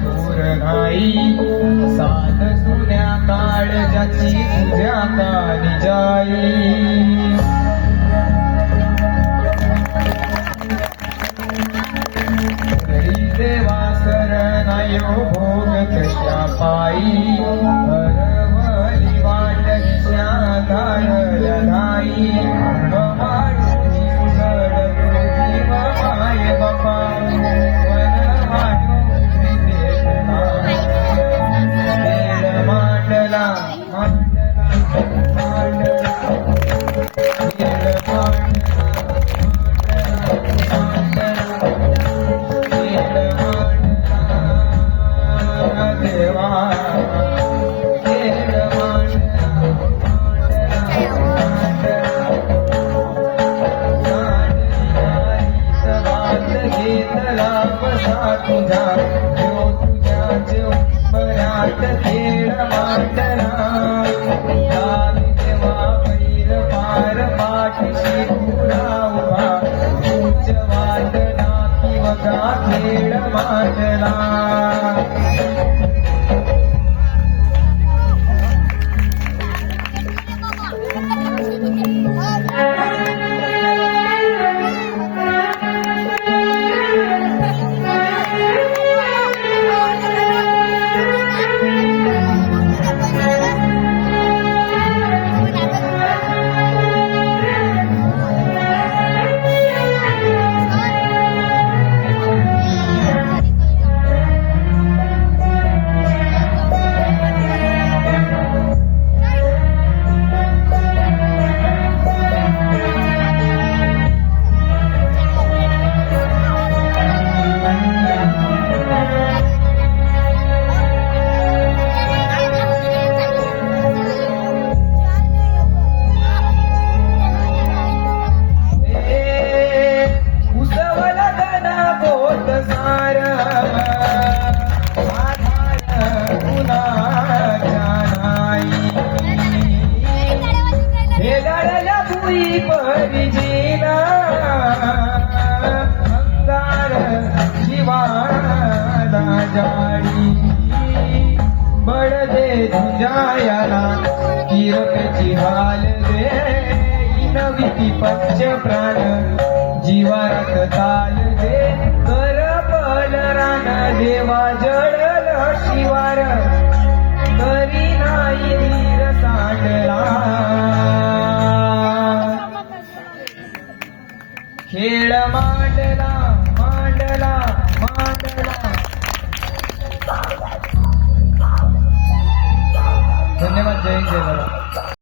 थोर नाही साध सुन्या काळजाची तुझ्या कानी जाई देवा शरणायो भोग कशा पायी हरवली वाट दिशा धाडल्या नाही वाढूची उजळ जीव माय बापा मांडला तुझा तुझ्या जीव बऱ्यात खेळ मांडला देवा पैर पार पाठशी तुला उभा तुझ वाटला किंवा खेळ मांडला परिजीना अंगार शिवाला जाळी बळ दे तुझ्याला किरकची हाल दे नवी पंच प्राण जीवात ताल दे कर बलरान देवा जळल शिवार तरी नाही धीर सांडला खेळ मांडला मांडला